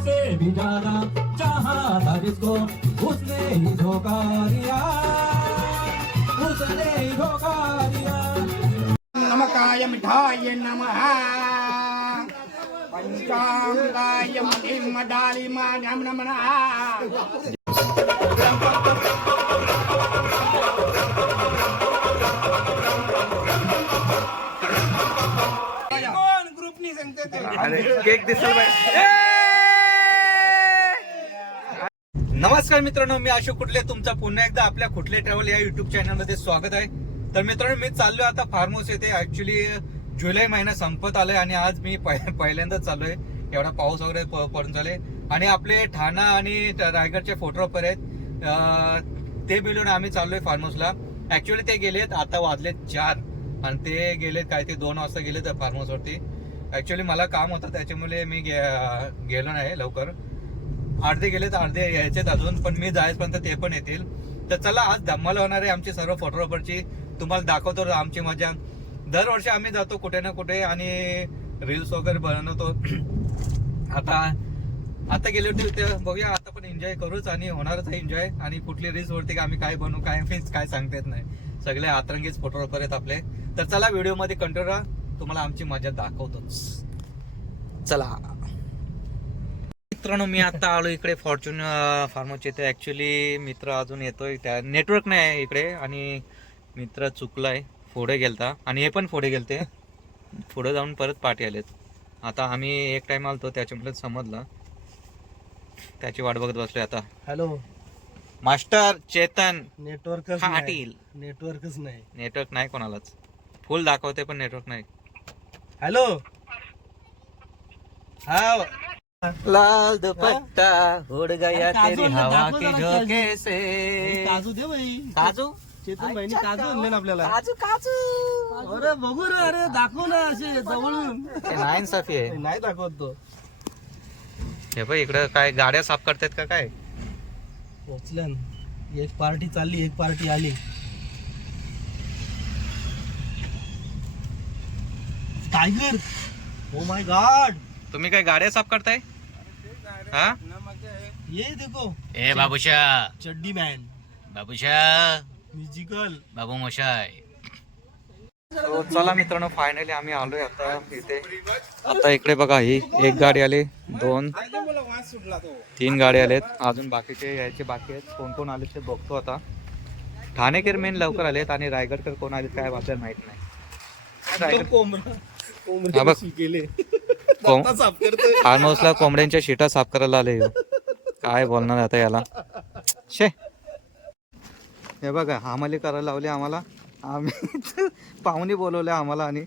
से भी ज्यादा चाहा था जिसको उसने ही धोखा दिया, उसने ही धोखा दिया। नमकाय मिठाय नमः पंचामृताय मदालिमा नम नमः। कोण ग्रुपनी सांगते ते अरे केक दिसल बाई. नमस्कार मित्रांनो, मी अशोक कुटले तुमचा पुन्हा एकदा आपल्या कुटले ट्रॅव्हल या युट्यूब चॅनल मध्ये स्वागत आहे. तर मित्रांनो, मी चाललोय आता फार्म हाऊस येथे. ऍक्च्युली जुलै महिना संपत आलाय आणि आज मी पहिल्यांदाच चाललोय. एवढा पाऊस वगैरे पडून चालले आणि आपले ठाणा आणि रायगडचे फोटोग्राफर आहेत, ते मिळून आम्ही चाललोय फार्म हाऊसला. ऍक्च्युली ते गेलेत, आता वाजलेत 4 आणि ते गेलेत काय ते 2 वाजता गेलेत फार्म हाऊस वरती. ऍक्च्युली मला काम होतं त्याच्यामुळे मी गेलो नाही लवकर. अर्धे गेलेत, अर्धे यायचेत अजून, पण मी जायपर्यंत ते पण येतील. तर चला, आज धम्माल होणार आहे आमची सर्व फोटोग्राफरची. तुम्हाला दाखवतो आमची मजा. दरवर्षी आम्ही जातो कुठे ना कुठे आणि रील्स वगैरे बनवतो. आता गेले होते, बघूया आता पण एन्जॉय करूच आणि होणारच आहे एन्जॉय. आणि कुठली रील्स वरती आम्ही काय बनवू काय सांगता येत नाही. सगळे आतरंगीच फोटोग्राफर आहेत आपले. तर चला, व्हिडिओ मध्ये कंटिन्यू राहा, तुम्हाला आमची मजा दाखवतोच. चला मित्रांनो, मी आता आलो इकडे फॉर्च्यून फार्म हाऊस येते. ऍक्च्युली मित्र अजून येतोय, त्या नेटवर्क नाही आहे इकडे आणि मित्र चुकलाय, पुढे गेलता आणि हे पण पुढे गेलते. पुढे जाऊन परत पाठी आलेत. आता आम्ही एक टाइम आलतो त्याच्यामुळे समजलं, त्याची वाट बघत बसलोय आता. हॅलो मास्टर चेतन नेटवर्कच पाटील. नेटवर्कच नाही. नेटवर्क नाही कोणालाच, फुल दाखवते पण नेटवर्क नाही. हॅलो हा लाल दुपट्टा उड़ गया तेरी हवा के झोंके से. काजू दे बाई. काजू चेतन भाईनी काजू आणले ना आपल्याला. काजू काजू अरे बघू रे, अरे दाखव ना असे जवळून. नाही साफी आहे. नाही दाखवत तो. हे बघ इकडं काय गाड्या साफ करतायत का काय. पोचल्या ना. एक पार्टी चालली, एक पार्टी आली. Tiger, oh my God. तुम्ही काय गाड्या साफ करताय हा? ये देखो, ए बाबूशा, चड्डी मॅन, बाबूशा, म्युझिकल बाबू मोशाय. चला मित्रांनो, फायनली आम्ही आलोय आता इथे. आता इकडे बघा, ही एक गाडी आली, 2 3 गाडी आलेत. अजून बाकीचे यायचे बाकी आहेत. कोण कोण आले ते बघतो आता. ठाणेकर मेन लवकर आलेत आणि रायगडकर कोण आलेत काय आपल्याला माहित नाही. हा बघ, फार्म हाऊसला कोंबड्यांच्या शिटा साफ करायला आले. काय बोलणार आता याला. शे, हे बघा, हमाली करायला लावली आम्हाला. आम्ही पाहुणे बोलवले आम्हाला आणि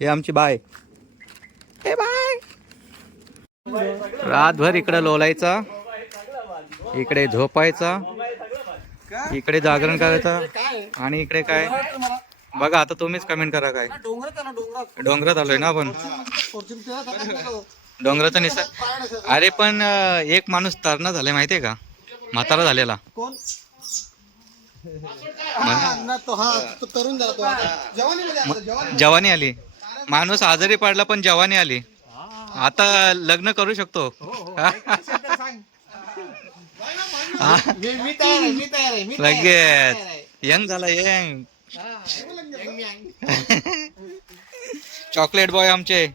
हे आमची बाय. हे बाय. रातभर इकडे लोलायचा, इकडे झोपायचा, इकडे जागरण करायचं आणि इकडे काय बघा. आता तुम्हीच कमेंट करा काय. डोंगरात आलोय ना आपण, डोंगराचा निसर्ग. अरे पण एक माणूस तरणा झालाय माहितीये का, म्हातारा झालेला. जवानी आली. माणूस आजारी पडला पण जवानी आली. आता लग्न करू शकतो. लगेच यंग झाला, यंग. चॉकलेट बॉय आमचे.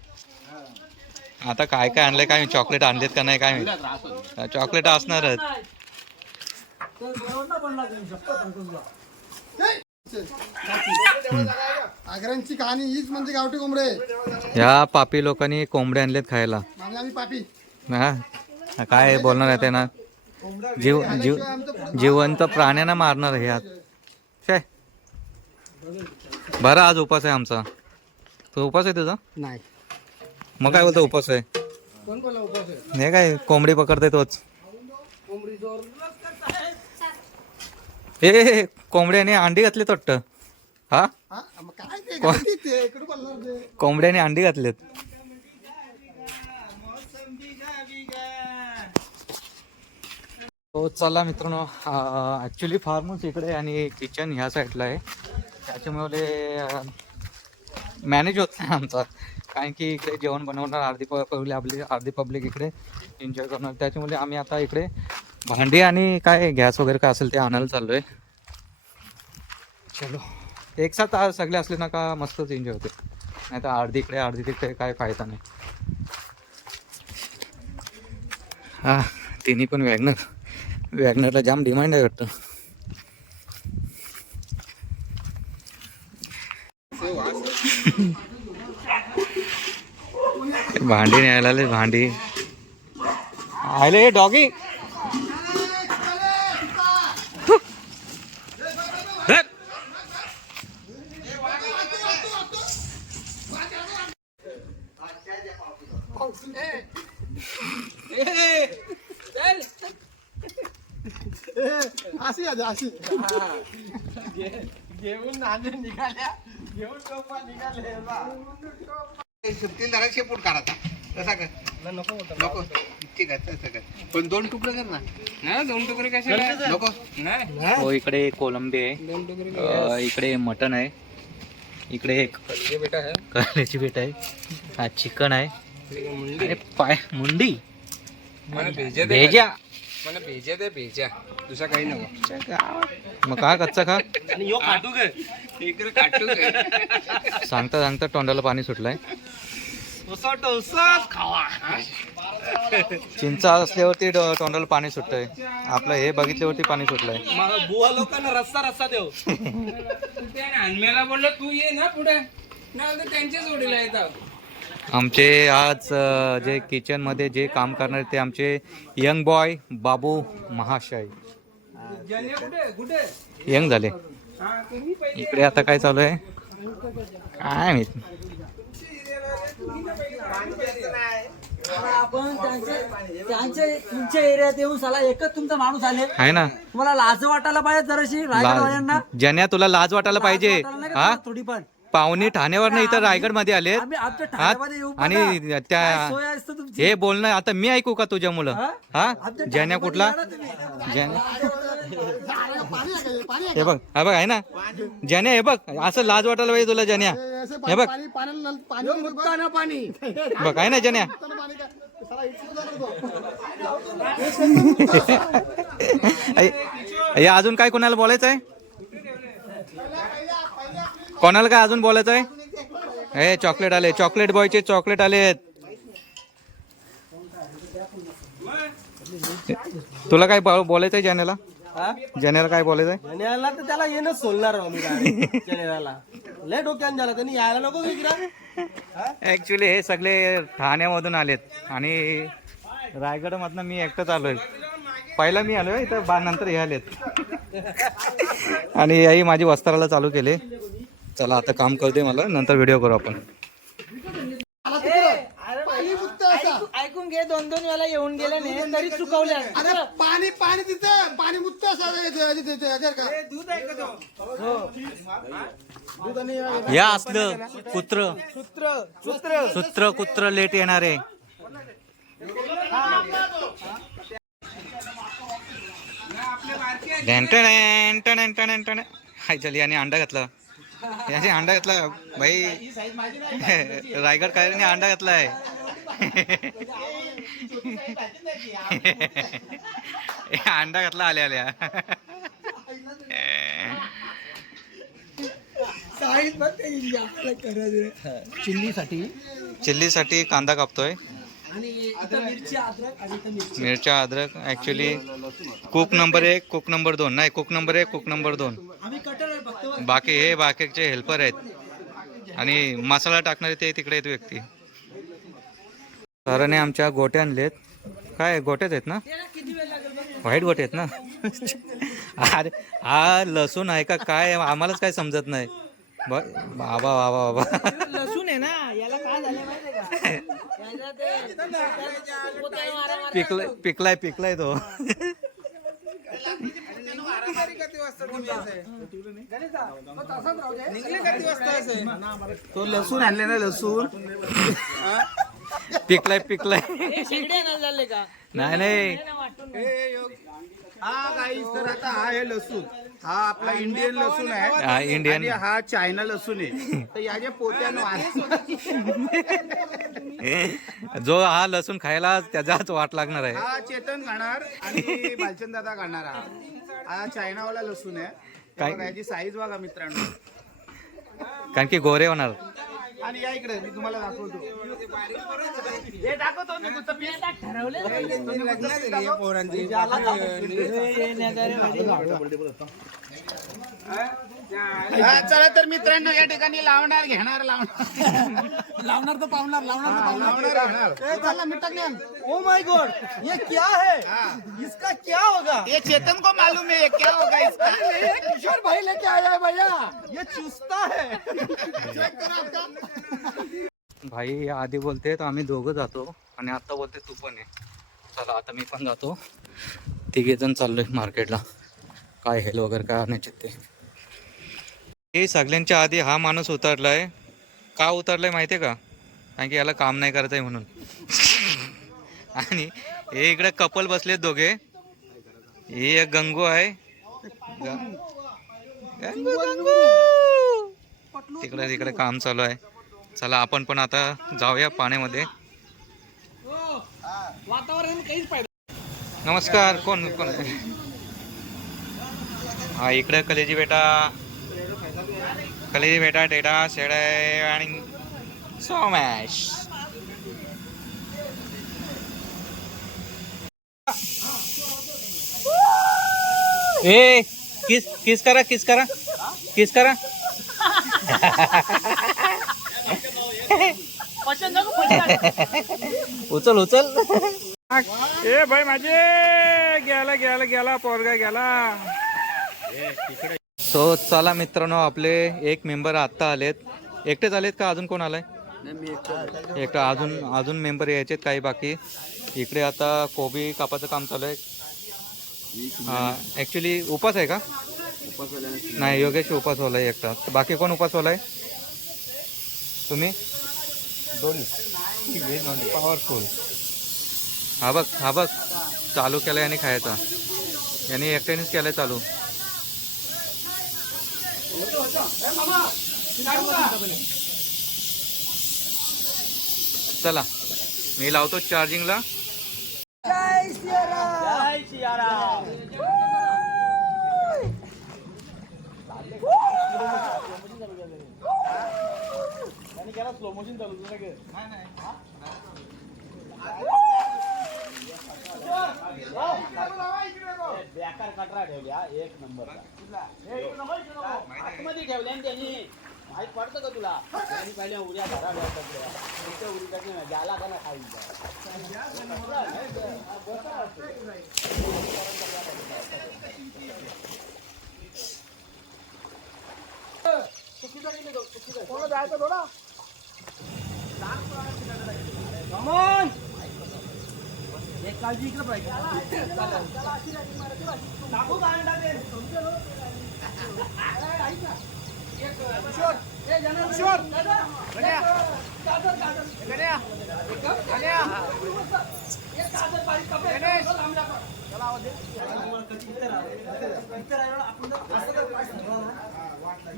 आता काय काय आणलंय काय, चॉकलेट आणलेत का नाही काय. चॉकलेट असणारच. आग्र्यांची कहाणी हीच म्हणजे गावठी कोंबडे. या पापी लोकांनी कोंबडे आणलेत खायला. आम्ही पापी. हा काय बोलणार आहे त्यांना. जिवंत प्राण्यांना मारणार हे आज. बरं, आज उपास आहे आमचा. तो उपास आहे तुझा? नाही. मग काय बोलतो उपास आहे? कोण बोला उपास आहे? हे काय कोंबडी पकडते तोच. कोंबडी जोर हे कोंबड्याने अंडी घातली वाटतं. हा, कोंबड्याने अंडी घातलेत. तो चला मित्रांनो, ऍक्च्युली फार्म हाऊस इकडे आणि किचन ह्या साईडला आहे. त्याच्यामुळे मॅनेज होत नाही आमचा. कारण की इकडे जेवण बनवणार अर्धी पब्लिक इकडे एन्जॉय करणार, त्याच्यामुळे आम्ही आता इकडे भांडी आणि काय गॅस वगैरे काय असेल ते आणायला चाललो आहे. चलो एक साथ सगळे असले ना का मस्तच एन्जॉय होते, नाही तर अर्धी इकडे अर्धी तिकडे काय फायदा नाही. हा तिन्ही पण वॅगनरला जाम डिमांड आहे वाटतं. भांडी न्यायला आले, भांडी आले डॉगी. अशी अशी घेऊन नांदून निघाल्या, घेऊन टोपा निघाले. जरा शेपूट काढायचा तसा कर. नको होतं. नको ठीक आहे तसं कर, पण 2 तुकडे कर ना. नाही 2 तुकडे कशाला नको. नाही हो इकडे कोलंबी आहे, इकडे मटन आहे, इकडे एक कलेची बेट आहे, हा चिकन आहे, अरे पाय मुंडी भेजा. मला भेजा दे भेजा, दुसरा काही नको. मग का कच्चा खा. आणि यो काटू गे इकडे काटू काय. सांगता सांगता तोंडाला पाणी सुटलंय. खावा. चिंचा असल्यावरती तोंडाला पाणी सुटतंय, आपलं हे बघितल्यावरती पाणी सुटलंय. बुवा लोकांना रस्ता देव. अन्मेला बोललो तू ये ना पुढे, नाही त्यांच्या जोडीला येतात. आमचे आज जे किचन मध्ये जे काम करणार ते आमचे यंग बॉय बाबू महाशय यंग झाले. इकडे आता काय चालू आहे काय माहित. आपण तुमच्या एरियात येऊन साला एकच तुमचा माणूस आले, आहे ना. तुम्हाला लाज वाटायला पाहिजे जराशी रायगडवाल्यांना. जन्या तुला लाज वाटायला पाहिजे. लाज वाटायला नाही का हा तुला थोडी पण. पाहुणे ठाण्यावर नाही तर रायगड मध्ये आलेत. आम्ही आमच्या हा? ठाण्यामध्ये येऊ बघा. आणि काय त्या सोय असतं तुमची. हे बोलणं आता मी ऐकू का तुझ्या मुलं. हा? हा आमच्या जन्या ठाण्यामध्ये कुठला येणार तुम्ही. जन्या हे बघ हा बघ आहे ना जन्या. हे बघ असं लाज वाटायला पाहिजे तुला जन्या. हे बघ पाणी बघ आहे ना जन्या. हे अजून काय कोणाला बोलायचं आहे, कोणाला काय अजून बोलायचं आहे. हे चॉकलेट आले, चॉकलेट बॉयचे चॉकलेट आलेत. तुला काय बोलायचं आहे जन्याला. हा? जन्याला काय बोलायचं आहे. जनेला तर त्याला येणंच सोडणार आम्ही जनेला. लय डोक्यान झाला त्यांनी यायला नको का इकडं. ऍक्च्युली हे सगळे ठाण्यामधून आलेत आणि रायगड मधनं मी एकटाच आलोय. पहिला मी आलोय इथं, नंतर हे आलेत आणि याही माझी वस्त्राला चालू केले. चला आता काम करू दे मला, नंतर व्हिडिओ करू आपण. ऐकून घे, 2-2 वेळा येऊन गेले नाही तरी चुकवल्या. अरे पाणी पाणी तिथं पाणी मुक्त या असलं कुत्र सूत्र कुत्र लेट येणार आहे. हाय चल याने अंडा घातला, याने अंडा घातला भाई. रायगड काय अंडा घातलाय. अंडा घातला आल्या आल्या. चिल्लीसाठी कांदा कापतोय, मिरच्या अद्रक. Actually cook number 1 cook number 2 नाही, कुक नंबर 1 कुक नंबर 2. बाकी हे बाकीचे हेल्पर आहेत आणि मसाला टाकणारे ते तिकडे आहेत व्यक्ती. सरांनी आमच्या गोट्या आणलेत. काय गोट्यात आहेत ना, व्हाईट गोटे आहेत ना. अरे हा लसूण आहे का काय, आम्हालाच काय समजत नाही. बाबा बाबा बाबा लसूण आहे ना, याला काय झालं माहितीये का. पिकलाय तो. तो लसूण आणले ना, लसूण पिकलाय शेगडी आणायला चालले का. नाही हा गाईस, तर आता हा आहे लसूण, हा आपला इंडियन लसूण आहे हा इंडियन आणि हा चायना लसूण आहे. तर याच्या पोत्यानं जो हा लसूण खायला त्याचाच वाट लागणार आहे. हा चेतन खाणार आणि भालचंद दादा खाणार. हा चायनावाला लसूण आहे. काय? बघा, याची साईज बघा मित्रांनो. कारण की गोरे होणार. आणि या इकडे मी तुम्हाला दाखवतो. हे दाखवतो मी गुत्त पीस. हा, चला तर मित्रांनो, या ठिकाणी लावणार घेणार लावणार तर पावणार ओ माय गॉड, ये क्या है? इसका क्या होगा? ये चेतन को मालूम है क्या होगा इसका. किशोर भाई लेके आया है भैया, ये चुसता है. भाई आधी बोलते तर आम्ही दोघं जातो आणि आता बोलते तू पण आहे. चला आता मी पण जातो. तिघे जण चाललोय मार्केटला. काय हेल वगैरे काय आणायचे ते. हे सगळ्यांच्या आधी हा माणूस उतरलाय. का उतरलाय माहितीये का? कारण की याला काम नाही करायचं आहे म्हणून. आणि हे इकडे कपल बसलेत दोघे. हे एक गंगू आहे. गंगू तिकडे तिकडे काम चालू आहे. चला आपण पण आता जाऊया पाण्यामध्ये. वातावरण काहीच पाहिजे. नमस्कार. कोण कोण? हा इकडे कलेजी बेटा डेटा शेडा आणि सोमॅश. ए किस करा उचल ए भाई माझे गेला पोरगा गेला. सो चला मित्रांनो, आपले एक मेंबर आत्ता आलेत. एकटेच आलेत का अजून कोण आलाय? एकटा. अजून मेंबर यायचे काही बाकी. इकडे आता कोबी कापाचं काम चालू आहे. हा ॲक्च्युली उपास आहे का? नाही, योगेश उपासवाला आहे एकटा. बाकी कोण उपासवाला आहे? तुम्ही दोन्ही पॉवरफुल. हा बघ चालू केलाय आणि खायचा. याने एकट्यानेच केलाय चालू. चला मी लावतो चार्जिंगला. जय सियाराम. स्लो मोशन चालू बेकार कटरा ठेवल्या. एक नंबर आतमध्ये ठेवल्या त्यांनी. माहित पडतं का तुला? त्यांनी पहिले उद्या घरा उरी टाकली ना, ज्याला का ना खायचं. कोण जायचं थोडा एक काळजी इकडे पाहिजे.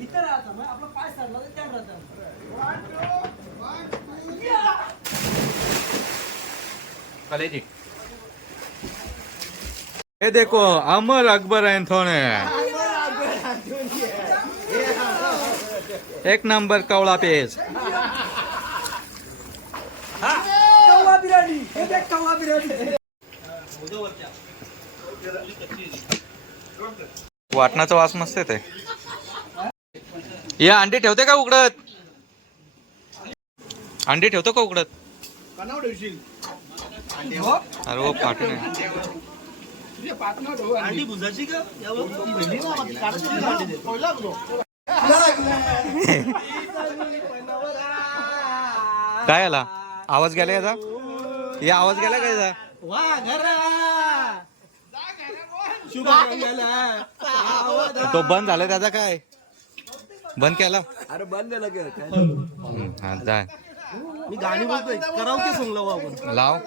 इतर राहता मग आपला पाय सरला तर त्या राहता. कलेजी ये देखो अमर अकबर एंथोनी. एक नंबर कवळा पेज. कव्वा बिर्याणी. हे देख कव्वा बिर्याणी. वाटणाचा वास मस्त येते. या अंडी ठेवते का उघडत? अंडी ठेवतो का उघडत? अरे वो पाठवून अंडी भुजाची का? काय आला आवाज गेला याचा? या आवाज गेला काय याचा? वा घरा तो बंद झाला त्याचा काय? बंद केला? अरे बंद झालं काय? हा जाय. मी गाणी बोलतोय. करावके सॉंग लावू आपण. लाव.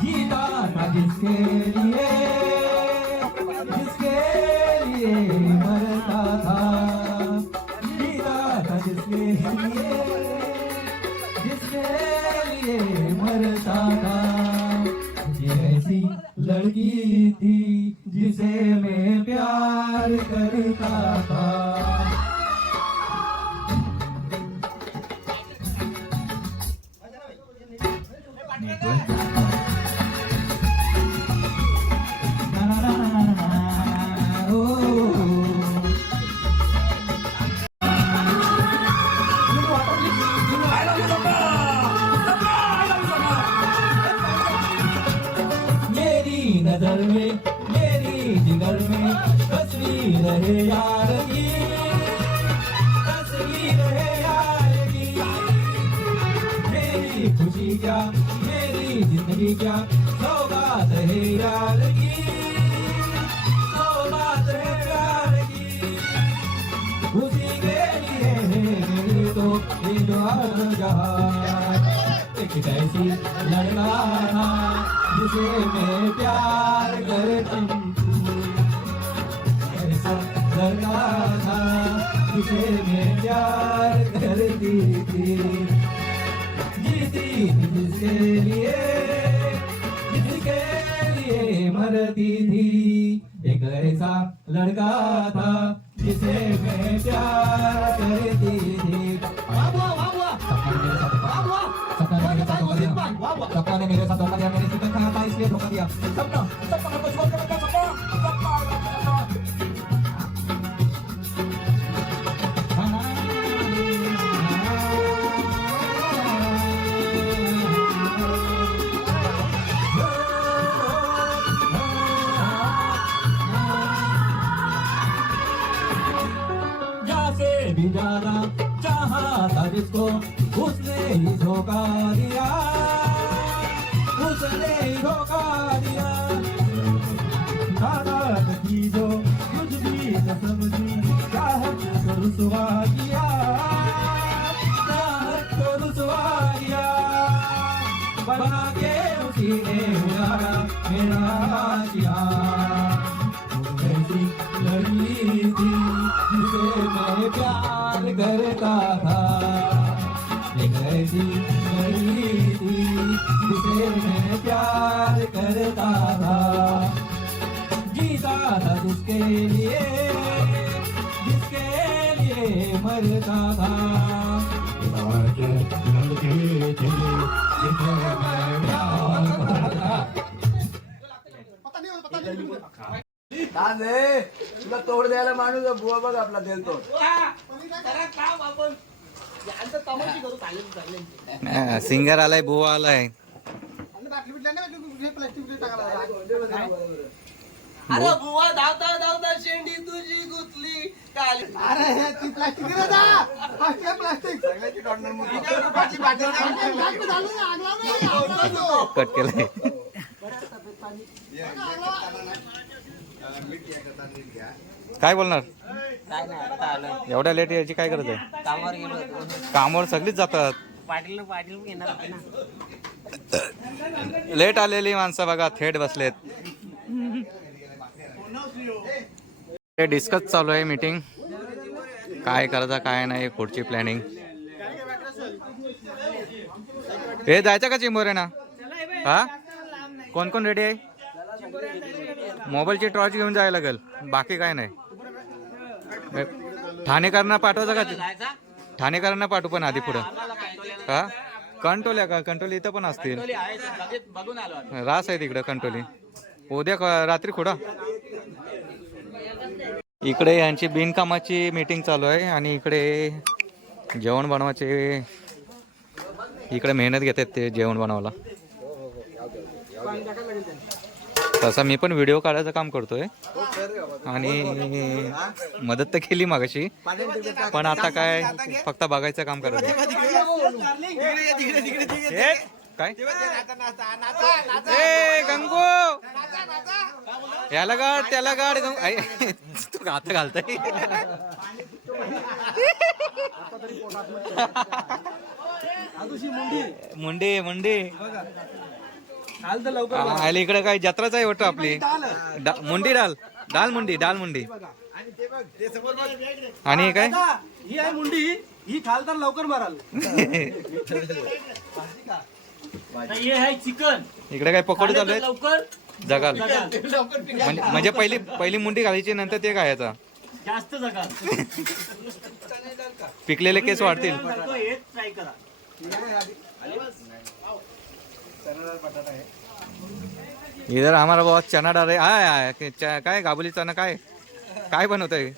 जीता था जिसके लिए मरता था, जीता था जिसके लिए मरता था। ये ऐसी लड़की थी जिसे मैं प्यार करता था। मेरी नजर में मेरी जिगर में तस्वीर है यार की, तस्वीर है यार की। मेरी खुशी क्या मेरी जिंदगी क्या सौगात है यार की, सौगात है प्यार की। खुशी के लिए है मेरी तो ये दुआ जहां। एक ऐसी लड़का था जिसे मैं प्यार करता हूँ, ऐसा लड़का था जिसे मैं प्यार करती थी। जीती थी जिसके लिए मरती थी। एक ऐसा लड़का था जिसे मैं प्यार करती थी। सपना ने मेरे साथ धोखा दिया, मैंने चिकन खाया था इसलिए धोखा दिया। सपना सपना को छोड़ कर सपना जासे भी ज्यादा चाहा था जिसको उसने ही धोखा दिया, उसने ही धोखा दिया। नाराज थी जो कुछ भी न समझी, चाहत को रुसवा किया, चाहत को रुसवा किया। बना के उसी ने उड़ाया मेरा किया। ऐसी लड़की थी जिसे मैं प्यार करता था, एक ऐसी लड़की थी जिसे मैं प्यार करता था। जीता था जिसके लिए मरता था। लड़की थी जिसे मैं प्यार करता था। तुला तोड द्यायला माणूस बुवा बघ आपला देल तोड सिंगर आलाय बुवा आलाय. अरे बुवा धावता धावता शेंडी तुझी गुतली काली. अरे ती प्लास्टिक दिलं ना प्लास्टिक सगळ्याची डॉक्टर कट केलंय. काय बोलणार काय नाही आता आलोय एवढ्या लेट यायची काय गरज आहे. कामावर गेलो होतो कामावर सगळीच जातात. पाटील घेणार होते ना. लेट आलेली माणसं बघा थेट बसलेत. ते डिस्कस चालू आहे मीटिंग, काय करायचं काय नाही पुढची प्लॅनिंग. हे जायचं का चिंबोरे ना. हा कोण कोण रेडी आहे. मोबाईलची टॉर्च घेऊन जायला लागेल बाकी काय नाही. ठाणेकरांना पाठवायचं का. ठाणेकरांना पाठवू पण आधी पुढं. हा कंटोल्या का कंटोली इथं पण असतील. रास आहे तिकडं कंटोली. उद्या रात्री खोडा. इकडे यांची बिनकामाची मीटिंग चालू आहे आणि इकडे जेवण बनवायचे. इकडे मेहनत घेतात ते जेवण बनवायला. तसा मी पण व्हिडिओ काढायचं काम करतोय आणि मदत तर केली मागाशी, पण आता काय फक्त बघायचं काम करायचं. ए, काय ए गंगू, याला गाड त्याला गाड, तू आता घालताय. मुंडे मुंडे आले इकडे. काय जत्राच आहे वाटतं आपली. मुंडी डाल डाल मुंडी डाल मुंडी. आणि काय ही आहे मुंडी, ही खाल तर लवकर माराल. हे आहे चिकन इकडे काय पकोडे चालू आहेत लवकर जगाल. म्हणजे पहिली मुंडी घालायची, नंतर ते खायचा. जास्त जगा पिकलेले केस वाढतील. हेच ट्राय करा. इधर हमारा बहुत चना डाल रहे. काय गाबुली चना काय काय बनवतंय.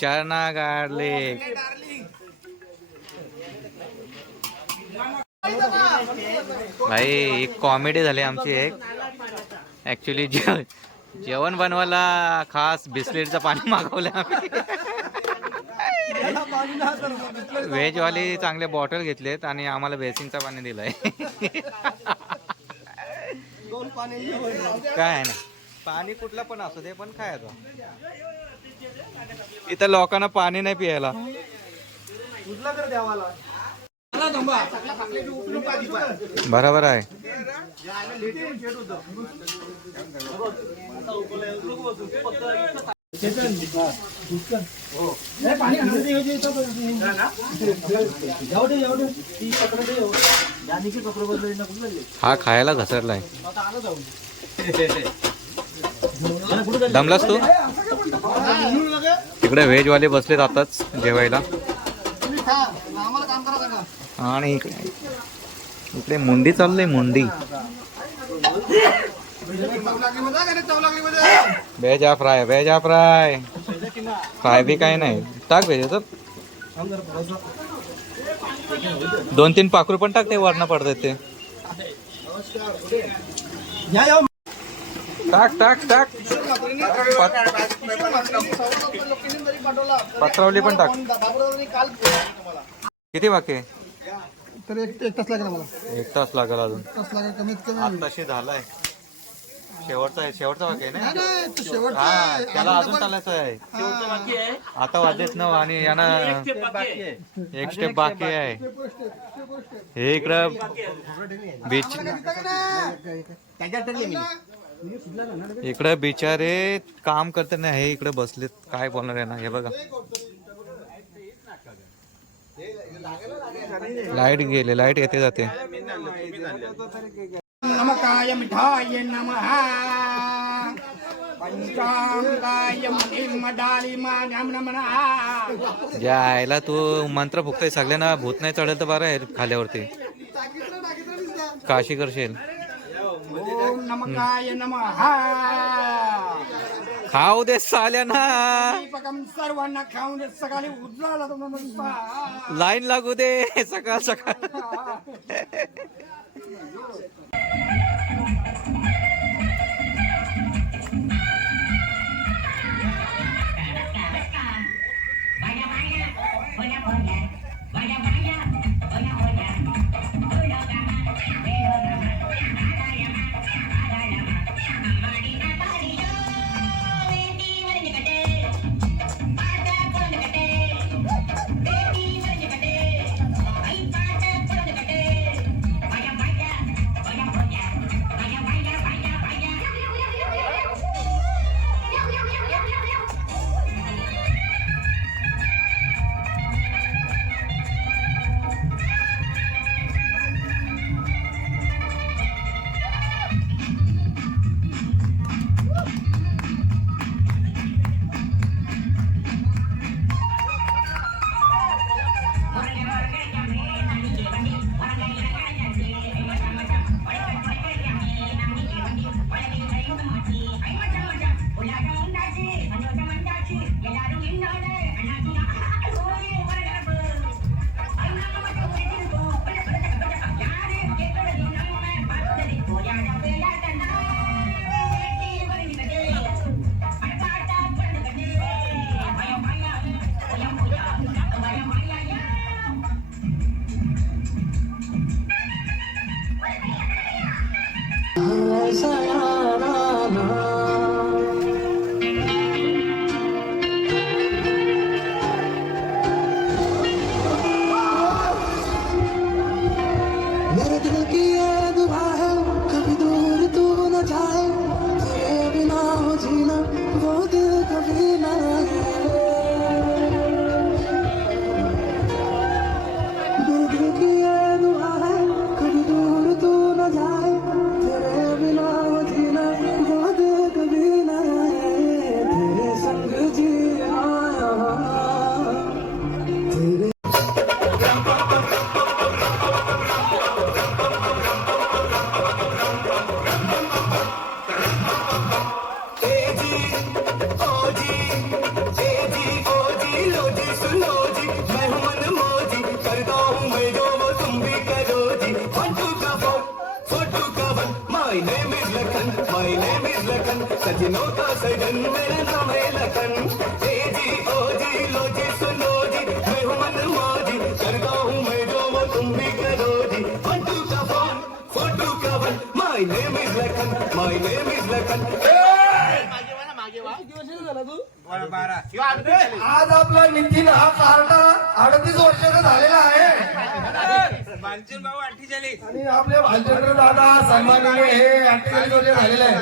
चना गार्लिक. भाई एक कॉमेडी झाली आमची. एक ऍक्च्युली जेवण बनवायला खास बिस्लेटचं पाणी मागवलं आम्ही. व्हेज वाली चांगले बॉटल घेतलेत आणि आम्हाला बेसिंगचं पाणी दिलंय. काय ना पाणी कुठलं पण असू दे, पण खायचं. इथं लोकांना पाणी नाही पियायला. बरोबर आहे. हा खायला घसरलाय. दमलास तू. तिकडे व्हेज वाले बसलेत आताच जेवायला. आणि इकडे मुंडी चाललंय. मुंडी भेजा फ्राय. भेजा फ्राय फ्राय बी काय नाही. टाक भेजाचं 2-3 पाखरू पण टाकते. वरनं पडतात ते. टाक टाक टाक. पत्रावली पण टाक. किती बाकी तर एक तास लागेल मला. 1 तास लागेल अजून. तास लागेल कमीत कमी. आताशी झालाय. शेवटचा आहे. शेवटचा बाकी आहे ना. तो शेवटचा हा आहे. त्याला अजून चालायचं आहे. बाकी आहे. आता वाजलेच ना. आणि यानं बाकी आहे. एक स्टेप बाकी आहे. हे इकडं बीच. इकडे बिचारे काम करताना हे इकडे बसलेत. काय बोलणार आहे ना. हे बघा लाईट गेले. लाईट येते जाते. नमकाय मिठाय नमः पंचांगाय मडाली मान्यम नमः. जायला तू मंत्र फुकतोय. सगळ्यांना भूत नाही चढल तर बरं आहे. खाल्यावरती काशी करशील. ओम नमकाय नमः. खाऊ दे साल्याना. दीपकम सर्वांना खाऊन दे. सकाळी उजळाला तो नमस्कार. लाईन लागू दे सकाळ सकाळ. सयाना मेरे दिल की ये दुआ है कभी दूर तू न जाए तेरे बिना हो जीना वो दिल कभी ना आए मेरे दिल की ये दुआ है कभी दूर तू न जाए तेरे बिना हो जीना वो दिल कभी ना आए तेरे संग जी आया तेरे सजनों का सजन मेरा नाम है लखन ए जी ओ जी लो जी सुनो जी मैं हूँ मन मौजी करता हूँ मैं जो वो तुम भी करो जी फोटो का फोन फोटो का one my name is Lakhan my name is Lakhan आज आपला नितीन हा कार्टा 38 वर्षाचा झालेला आहे आणि आपले भालचंद्र दादा सन्माननीय हे 48 वर्ष झालेले आहे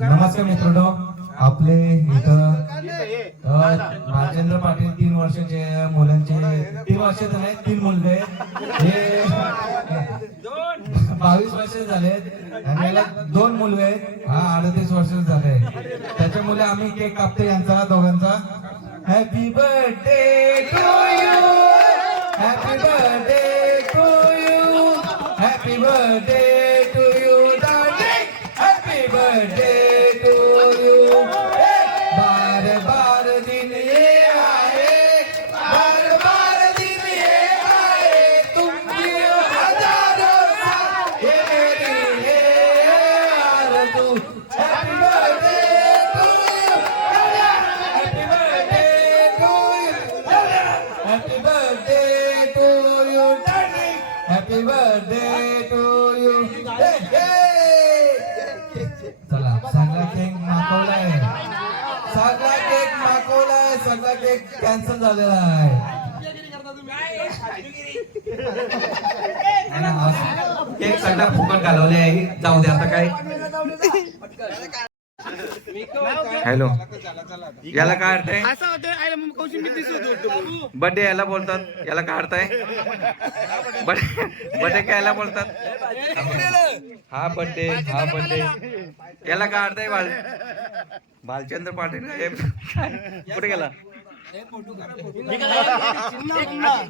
नमस्कार मित्रांनो आपले इथं राजेंद्र पाटील 3 वर्षाचे मुलांचे 3 वर्षाचे नाही 3 मुलगे हे 22 वर्ष झालेत आणि याला 2 मुलगे आहेत हा 38 वर्ष झाले त्याच्यामुळे आम्ही केक कापतो यांचा दोघांचा happy birthday to you happy birthday to you happy birthday to you happy birthday to you बार बार दिन ये आए बार बार दिन ये आए तुमकी हजारों साल ये मेरी ये आरज़ू happy birthday to you happy birthday to you happy birthday to you happy birthday to you चला सगळा केक मागवलाय सगळा केक कॅन्सल झालेला आहे केक सगळा फुकट घालवले आहे जाऊ दे आता काय हॅलो याला काय अर्थ आहे बर्थडे याला बोलतात याला काय अर्थ आहे बर्थडे कायला बोलतात हा बर्थडे याला काय अर्थ आहे भालचंद्र पाटील कुठे गेला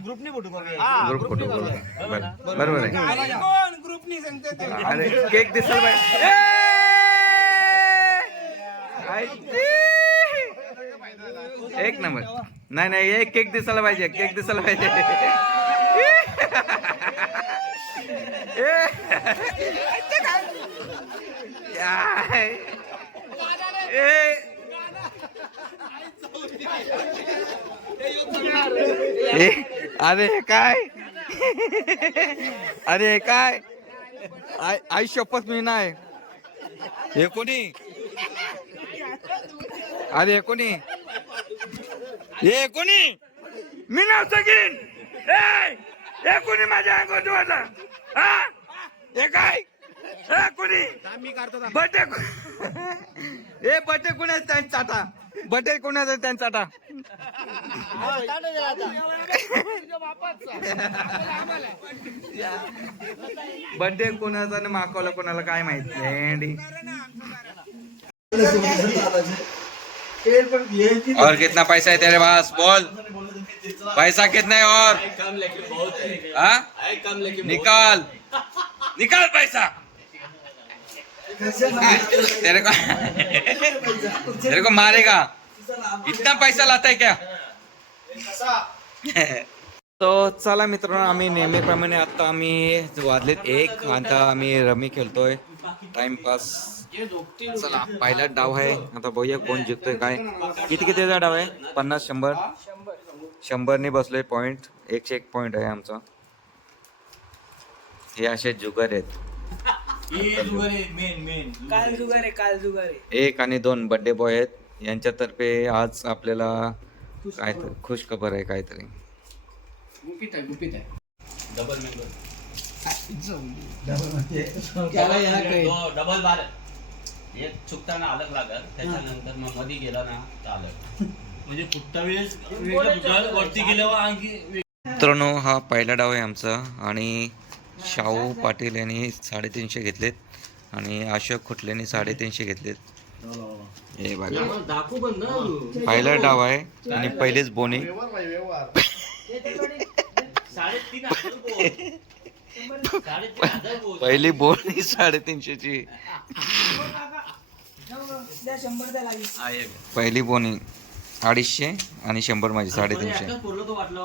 ग्रुप फोटो बरोबर आहे अरे केक दिसला पाहिजे एक नंबर नाही एक केक दिसायला पाहिजे अरे काय आई शपथ मी नाही हे कोणी मी नाव सगीन हे कोणी माझ्या अंगावर वाजा हा हे काय कोणी बर्थडे हे बर्थडे कोणाचा त्यांचा आता बर्थडे कोणाचा त्यांचा आता बर्थडे कोणाचा आणि माकवला कोणाला काय माहित नाही और कितना पैसा है तेरे पास बोल पैसा कितना है और हाँ निकाल पैसा तेरे को मारेगा इतना पैसा लाता है क्या तो चला मित्रांनो आम्ही नेहमीप्रमाणे आता आम्ही वाजलेत 1 आता आम्ही रमी खेळतोय टाइमपास. चला पहिला डाव आहे. आता बघूया कोण जिंकतोय काय. कितीचा डाव आहे? 50 100 ने बसलोय पॉइंट. 101 पॉइंट आहे आमचा. हे असे जुगार आहेत. एक आणि 2 बर्थडे बॉय आहेत. यांच्यातर्फे आज आपल्याला काय खुश खबर आहे काहीतरी. डबल मँगो डबल बार एक चुकताना अलग लागल त्याच्यानंतर मग मध्ये गेला ना तर अलग म्हणजे पुढच्या वेळेस वरती गेल्यावर आणखी. मित्रांनो हा पहिला डाव आहे आमचा आणि शाहू पाटील यांनी 350 घेतलेत आणि अशोक खुटलेनी 350 घेतलेत. हे बघा पहिला डाव आहे आणि पहिलेच बोनी. 3,500 पहिली बोनी 350ची. पहिली बोनी 250 आणि 100 माझी 350. वाटला